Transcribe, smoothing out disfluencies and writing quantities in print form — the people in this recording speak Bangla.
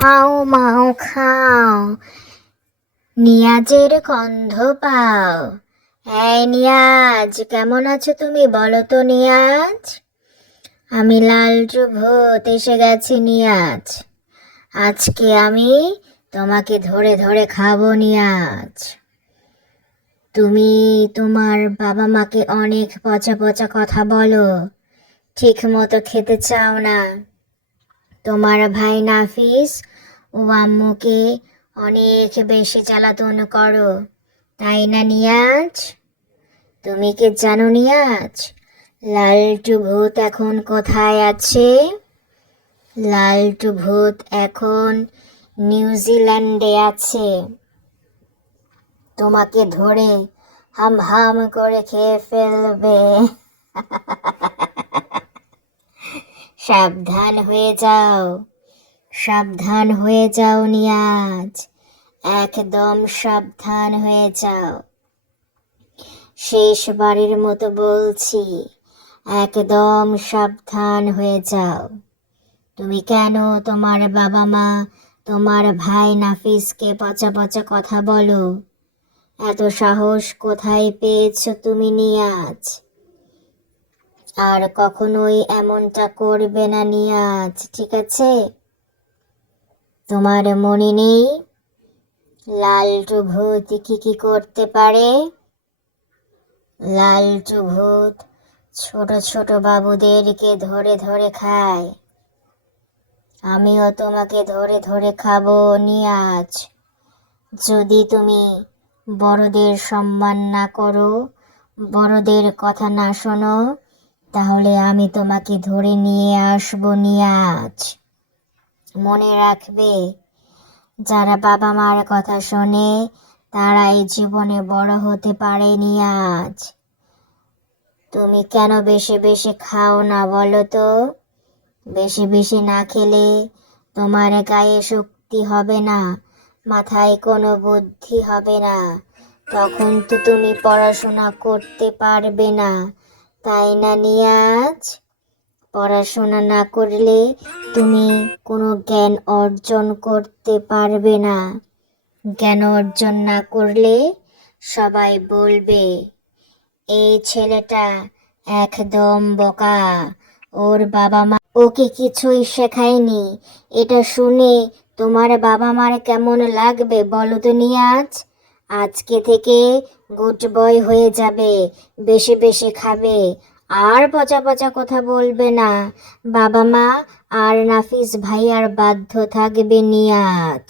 হাউ মাউ খাও, নিয়াজের গন্ধ পাও। এই নিয়াজ, কেমন আছো তুমি? বলো তো নিয়াজ। আমি লালটু ভূত এসে গেছি নিয়াজ। আজকে আমি তোমাকে ধরে ধরে খাবো নিয়াজ। তুমি তোমার বাবা মাকে অনেক পচা পচা কথা বলো, ঠিক মতো খেতে চাও না। তোমার ভাই নাফিস ও আম্মুকে অনেক বেশি জ্বালাতন করো, তাই না নিয়াজ? তুমি কি জানো নিয়াজ, লালটু ভূত এখন কোথায় আছে? লালটু ভূত এখন নিউজিল্যান্ডে আছে। তোমাকে ধরে হাম হাম করে খেয়ে ফেলবে। সাবধান হয়ে যাও, সাবধান হয়ে যাও নিয়াজ, একদম সাবধান হয়ে যাও। শেষবারের মতো বলছি, একদম সাবধান হয়ে যাও। তুমি কেন তোমার বাবা মা, তোমার ভাই নাফিসকে পচা পচা কথা বলো? এত সাহস কোথায় পেয়েছো তুমি নিয়াজ? আর কখনোই এমনটা করবে না নিয়াজ, ঠিক আছে? তোমার মনে নেই লালটু ভূত কি কি করতে পারে? লালটু ভূত ছোট ছোট বাবুদেরকে ধরে ধরে খায়। আমিও তোমাকে ধরে ধরে খাবো নিয়াজ। যদি তুমি বড়দের সম্মান না করো, বড়দের কথা না শোনো, তাহলে আমি তোমাকে ধরে নিয়ে আসবো নিয়াজ। মনে রাখবে, যারা বাবা মার কথা শোনে তারাই জীবনে বড় হতে পারে নিয়াজ। তুমি কেন বেশি বেশি খাও না বলো তো? বেশি বেশি না খেলে তোমার গায়ে শক্তি হবে না, মাথায় কোনো বুদ্ধি হবে না, তখন তো তুমি পড়াশোনা করতে পারবে না, তাই না নিয়াজ? পড়াশোনা না করলে তুমি কোনো জ্ঞান অর্জন করতে পারবে না। জ্ঞান অর্জন না করলে সবাই বলবে, এই ছেলেটা একদম বোকা, ওর বাবা মা ওকে কিছুই শেখায়নি। এটা শুনে তোমার বাবা মার কেমন লাগবে বলো তো নিয়াজ? আজকে থেকে গুড বয় হয়ে যাবে, বেশি বেশি খাবে, আর পচা পচা কথা বলবে না। বাবা মা আর নাফিস ভাই আর বাধ্য থাকবে নিয়াজ।